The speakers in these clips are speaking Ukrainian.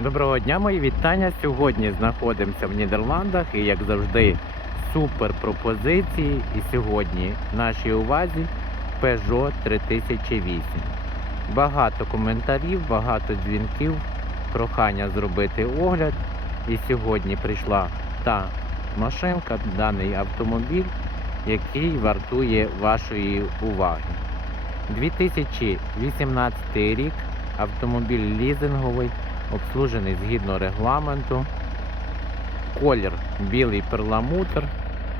Доброго дня, мої вітання. Сьогодні знаходимося в Нідерландах і, як завжди, супер пропозиції. І сьогодні в нашій увазі Peugeot 3008. Багато коментарів, багато дзвінків, прохання зробити огляд. І сьогодні прийшла та машинка, даний автомобіль, який вартує вашої уваги. 2018 рік автомобіль лізинговий обслужений згідно регламенту. Колір білий перламутр,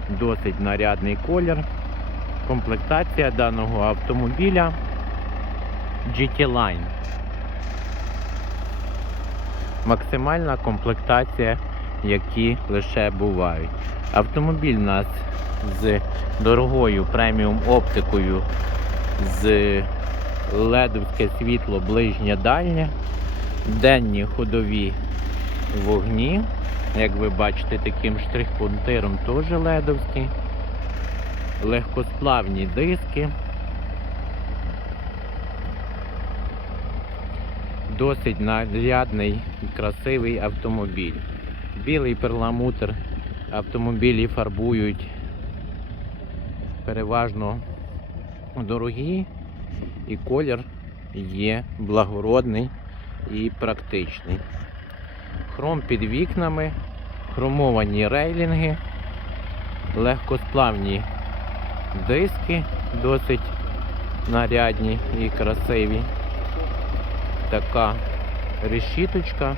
досить нарядний колір. Комплектація даного автомобіля GT Line. Максимальна комплектація, які лише бувають. Автомобіль у нас з дорогою преміум оптикою, з ледовське світло ближнє дальнє денні ходові вогні. Як ви бачите, таким штрих-пунктиром теж ледовські. Легкосплавні диски. Досить нарядний красивий автомобіль. Білий перламутр автомобілі фарбують переважно дорогі і колір є благородний і практичний. Хром під вікнами, хромовані рейлінги, легкосплавні диски, досить нарядні і красиві. Така решіточка,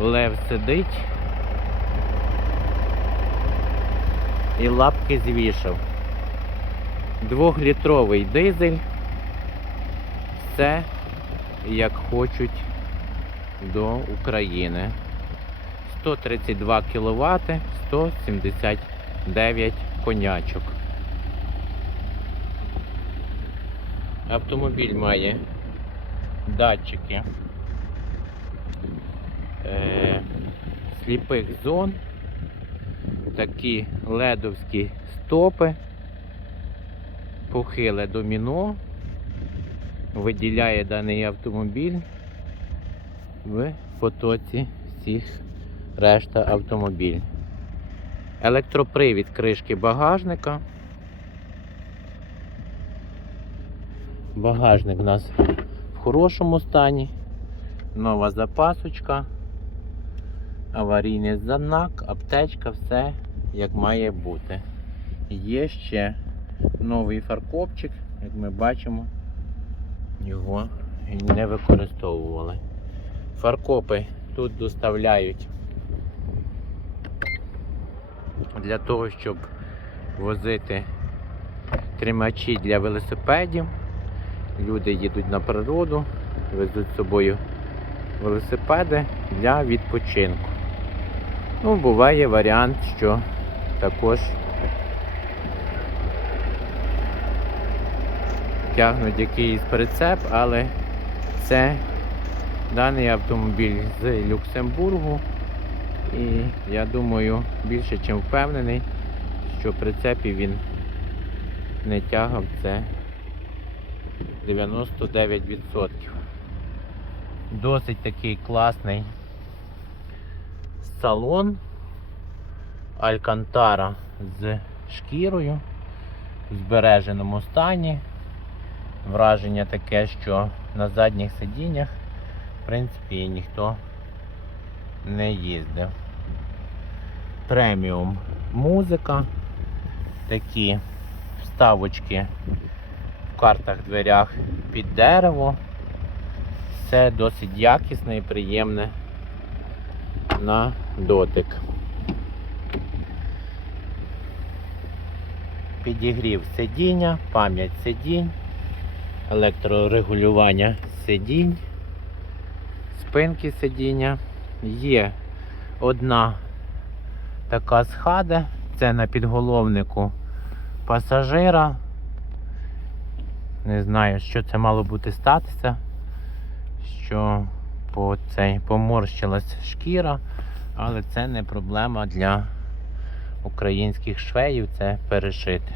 лев сидить і лапки звішав. Двохлітровий дизель. Все як хочуть до України. 132 кВт, 179 конячок. Автомобіль має датчики е, сліпих зон, такі ледовські стопи, похиле доміно виділяє даний автомобіль в потоці всіх решта автомобіль. Електропривід кришки багажника. Багажник у нас в хорошому стані. Нова запасочка, аварійний знак, аптечка, все як має бути. Є ще новий фаркопчик, як ми бачимо його не використовували. Фаркопи тут доставляють для того, щоб возити тримачі для велосипедів. Люди їдуть на природу, везуть з собою велосипеди для відпочинку. Ну, буває варіант, що також тягнуть якийсь прицеп, але це даний автомобіль з Люксембургу. І я думаю, більше чим впевнений, що прицепів він не тягав це 99%. Досить такий класний салон Алькантара з шкірою в збереженому стані враження таке, що на задніх сидіннях, в принципі, ніхто не їздив. Преміум музика, такі вставочки в картах дверях під дерево. Все досить якісне і приємне на дотик. Підігрів сидіння, пам'ять сидінь електрорегулювання сидінь, спинки сидіння. Є одна така схада, це на підголовнику пасажира. Не знаю, що це мало бути статися, що по цей поморщилась шкіра, але це не проблема для українських швеїв, це перешити.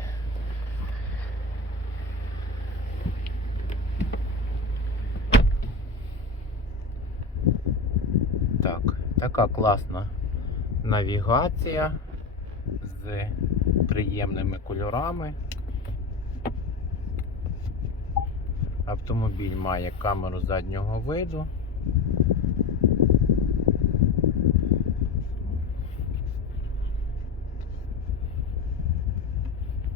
Так, така класна навігація з приємними кольорами. Автомобіль має камеру заднього виду.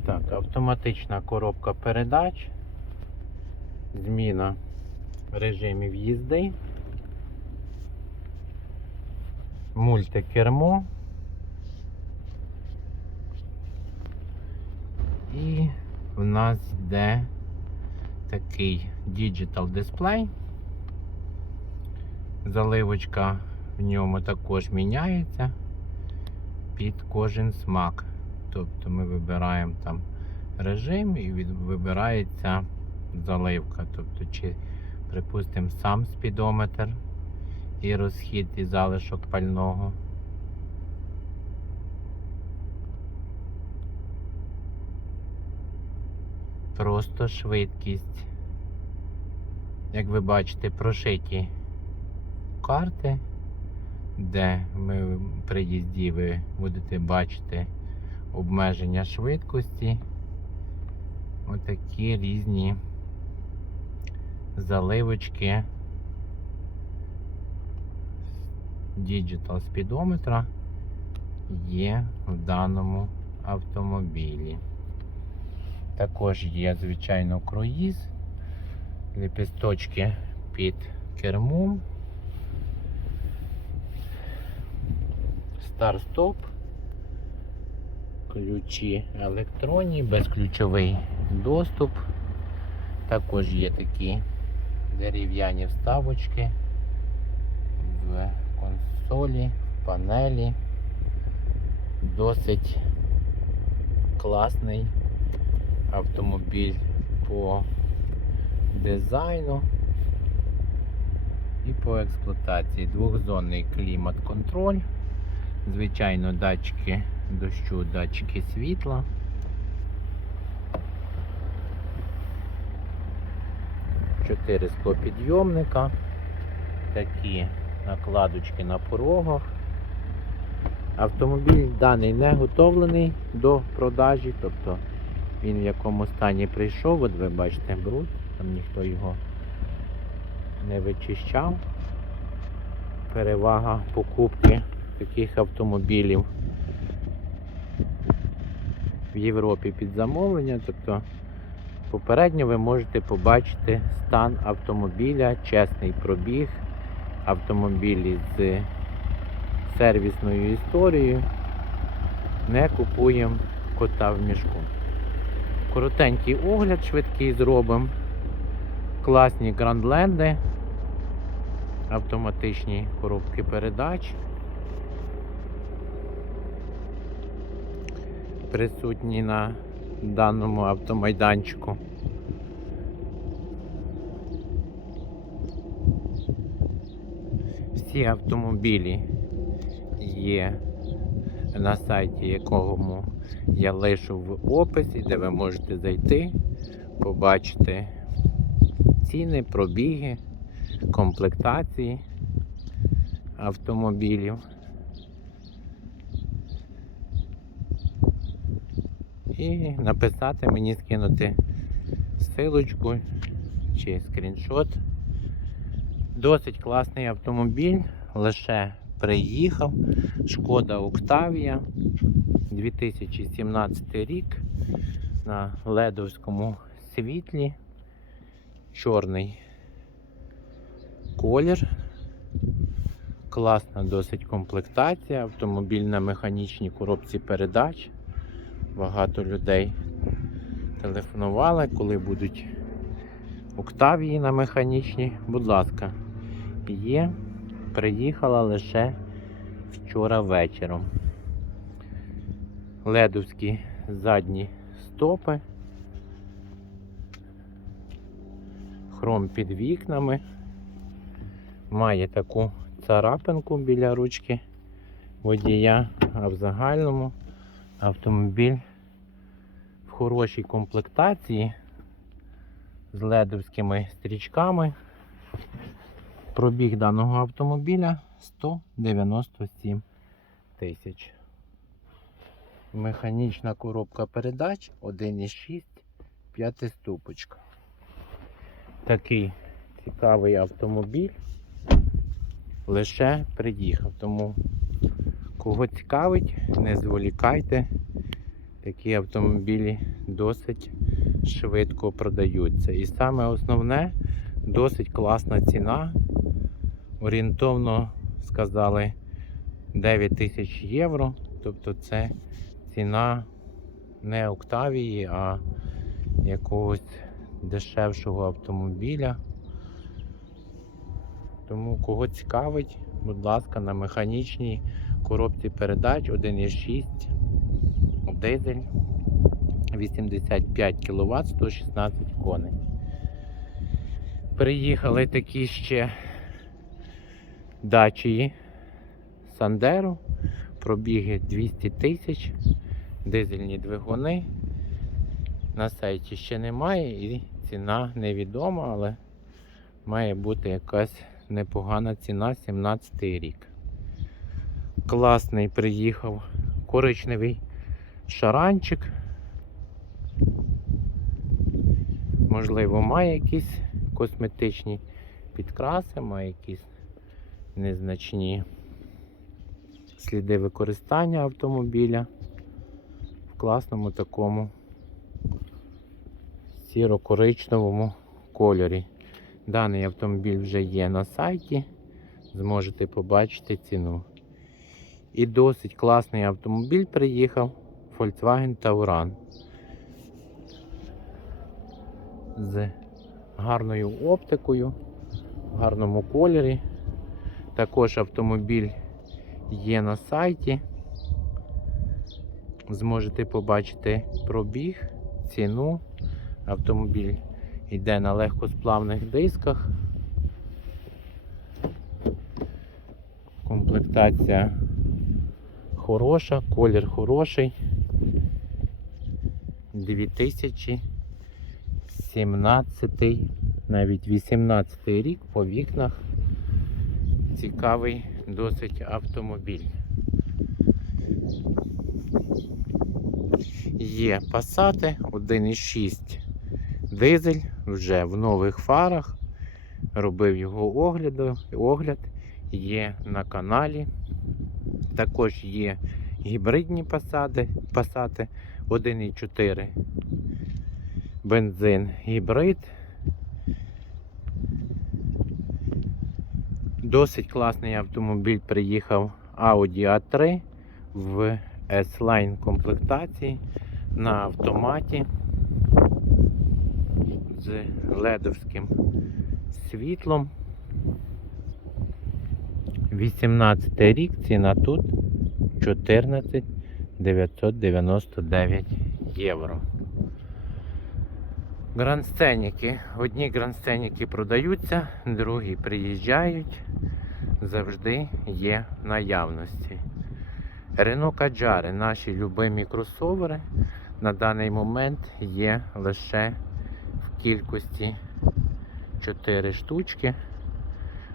Так, автоматична коробка передач, зміна режимів їзди, мультикермо і в нас йде такий Digital дисплей. Заливочка в ньому також міняється під кожен смак. Тобто ми вибираємо там режим і від, вибирається заливка. Тобто, чи, припустимо, сам спідометр і розхід і залишок пального. Просто швидкість. Як ви бачите, прошиті карти, де ми при їзді ви будете бачити обмеження швидкості. Отакі різні заливочки діджитал спідометра є в даному автомобілі. Також є, звичайно, круїз, ліпісточки під кермом, старт-стоп, ключі електронні, безключовий доступ. Також є такі дерев'яні вставочки в консолі, панелі. Досить класний автомобіль по дизайну і по експлуатації. Двохзонний клімат-контроль, звичайно, датчики дощу, датчики світла. Чотири склопідйомника, такі накладочки на порогах. Автомобіль даний не готовлений до продажі, тобто він в якому стані прийшов, от ви бачите бруд, там ніхто його не вичищав. Перевага покупки таких автомобілів в Європі під замовлення. Тобто попередньо ви можете побачити стан автомобіля, чесний пробіг, автомобілі з сервісною історією. Не купуємо кота в мішку. Коротенький огляд, швидкий зробимо. Класні грандленди, автоматичні коробки передач. Присутні на даному автомайданчику. Всі автомобілі є на сайті, якому я лишу в описі, де ви можете зайти, побачити ціни, пробіги, комплектації автомобілів. І написати мені скинути силочку чи скріншот. Досить класний автомобіль, лише приїхав. Шкода Октавія 2017 рік на ледовському світлі. Чорний колір. Класна досить комплектація. Автомобіль на механічній коробці передач. Багато людей телефонували, коли будуть Октавії на механічній. Будь ласка, є. Приїхала лише вчора вечором. Ледовські задні стопи. Хром під вікнами. Має таку царапинку біля ручки водія, а в загальному автомобіль в хорошій комплектації з ледовськими стрічками. Пробіг даного автомобіля 197 тисяч. Механічна коробка передач 1,6 п'ятиступочка. Такий цікавий автомобіль лише приїхав. Тому кого цікавить, не зволікайте. Такі автомобілі досить швидко продаються. І саме основне, досить класна ціна. Орієнтовно сказали 9 тисяч євро. Тобто це ціна не Октавії, а якогось дешевшого автомобіля. Тому кого цікавить, будь ласка, на механічній коробці передач 1,6 дизель 85 кВт 116 коней. Приїхали такі ще дачії Сандеру, пробіги 200 тисяч, дизельні двигуни. На сайті ще немає і ціна невідома, але має бути якась непогана ціна 17 рік. Класний приїхав коричневий шаранчик. Можливо, має якісь косметичні підкраси, має якісь незначні сліди використання автомобіля в класному такому сіро-коричневому кольорі. Даний автомобіль вже є на сайті, зможете побачити ціну. І досить класний автомобіль приїхав Volkswagen Tauran. З гарною оптикою, в гарному кольорі. Також автомобіль є на сайті. Зможете побачити пробіг, ціну. Автомобіль йде на легкосплавних дисках. Комплектація хороша, колір хороший. 2017, навіть 18 рік по вікнах. Цікавий досить автомобіль. Є Passat 1,6 дизель вже в нових фарах. Робив його огляду, огляд, є на каналі. Також є гібридні пасати, пасати 1,4 бензин гібрид. Досить класний автомобіль приїхав Audi A3 в S-Line комплектації на автоматі з ледовським світлом. 18 рік, ціна тут 14 999 євро. Грандсценіки. Одні грандсценіки продаються, другі приїжджають. Завжди є наявності. Рено Каджари, наші любимі кросовери, на даний момент є лише в кількості 4 штучки.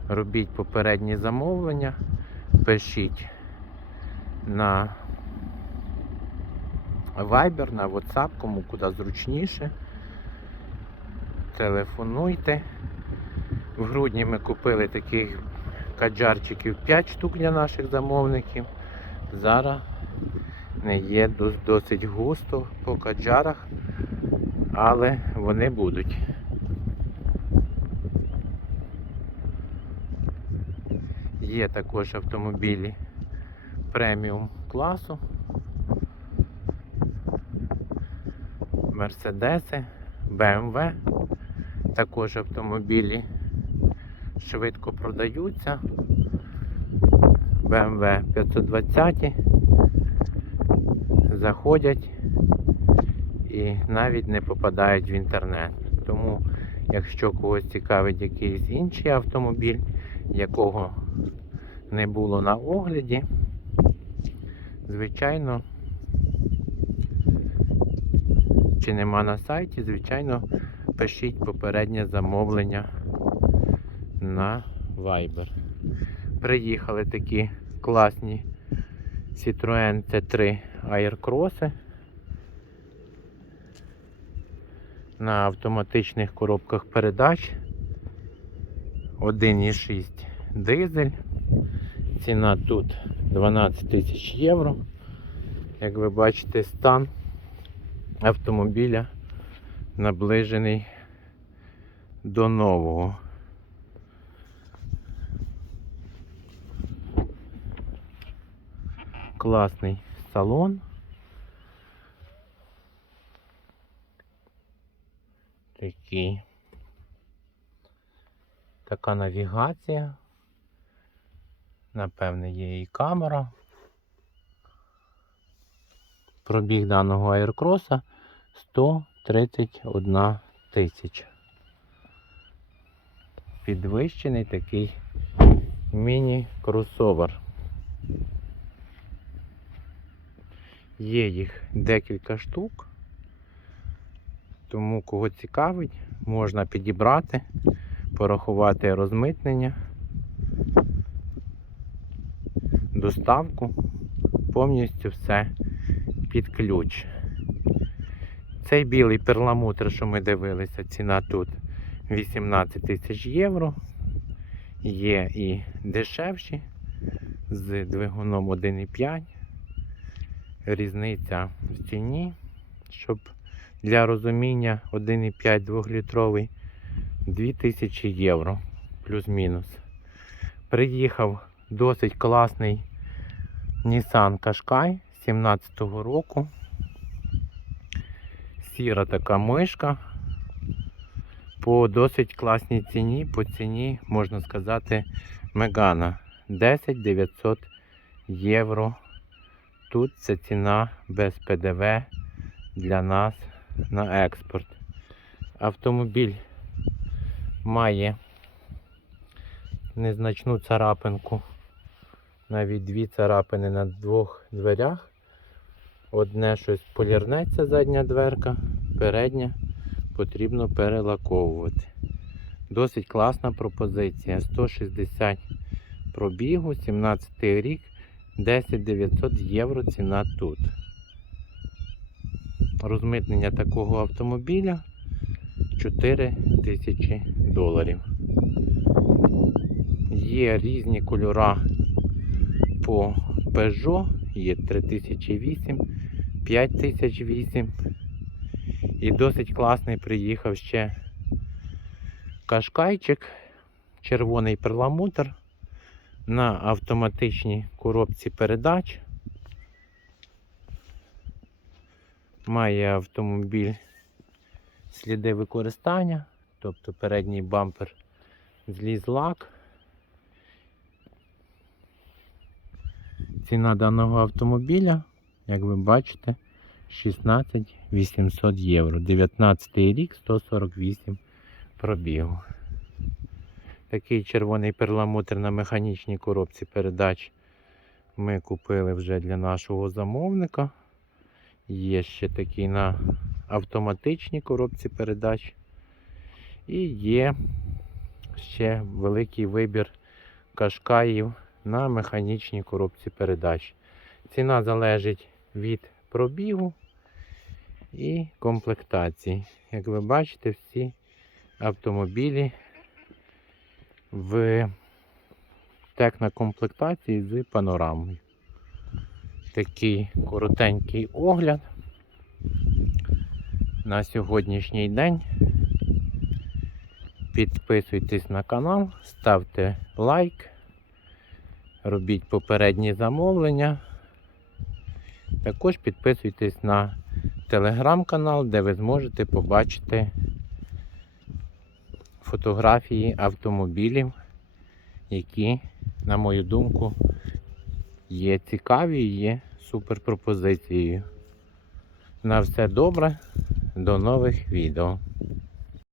Робіть попередні замовлення, пишіть на Viber, на WhatsApp, кому куди зручніше. Телефонуйте. В грудні ми купили таких каджарчиків 5 штук для наших замовників. Зараз не є досить густо по каджарах, але вони будуть. Є також автомобілі преміум класу. Мерседеси, БМВ. Також автомобілі швидко продаються. BMW 520 заходять і навіть не попадають в інтернет. Тому, якщо когось цікавить якийсь інший автомобіль, якого не було на огляді, звичайно, чи нема на сайті, звичайно, пишіть попереднє замовлення на Viber. Приїхали такі класні Citroen C3 Aircross на автоматичних коробках передач 1,6 дизель. Ціна тут 12 тисяч євро. Як ви бачите, стан автомобіля наближений до нового. Класний салон. Такий. Така навігація. Напевне, є і камера. Пробіг даного аеркроса 131 тисяча. Підвищений такий міні-кросовер. Є їх декілька штук, тому кого цікавить, можна підібрати, порахувати розмитнення, доставку, повністю все під ключ. Цей білий перламутр, що ми дивилися, ціна тут 18 тисяч євро. Є і дешевші з двигуном 1,5. Різниця в ціні, щоб для розуміння 1,5 2-літровий 2000 євро плюс-мінус. Приїхав досить класний Nissan Qashqai 17-го року. Сіра така мишка. По досить класній ціні, по ціні, можна сказати, Мегана 10 900 євро. Тут це ціна без ПДВ для нас на експорт. Автомобіль має незначну царапинку, навіть дві царапини на двох дверях. Одне щось полірнеться задня дверка, передня потрібно перелаковувати. Досить класна пропозиція. 160 пробігу, 17 рік, 10 900 євро ціна тут. Розмитнення такого автомобіля 4 тисячі доларів. Є різні кольора по Peugeot, є 3008, 5008. І досить класний приїхав ще кашкайчик, червоний перламутр на автоматичній коробці передач. Має автомобіль сліди використання, тобто передній бампер зліз лак. Ціна даного автомобіля, як ви бачите, 16 800 євро. 19 рік, 148 пробігу. Такий червоний перламутр на механічній коробці передач ми купили вже для нашого замовника. Є ще такий на автоматичній коробці передач. І є ще великий вибір кашкаїв на механічній коробці передач. Ціна залежить від пробігу і комплектації. Як ви бачите, всі автомобілі в технокомплектації з панорамою. Такий коротенький огляд на сьогоднішній день. Підписуйтесь на канал, ставте лайк, робіть попередні замовлення. Також підписуйтесь на телеграм-канал, де ви зможете побачити фотографії автомобілів, які, на мою думку, є цікаві і є супер пропозицією. На все добре, до нових відео.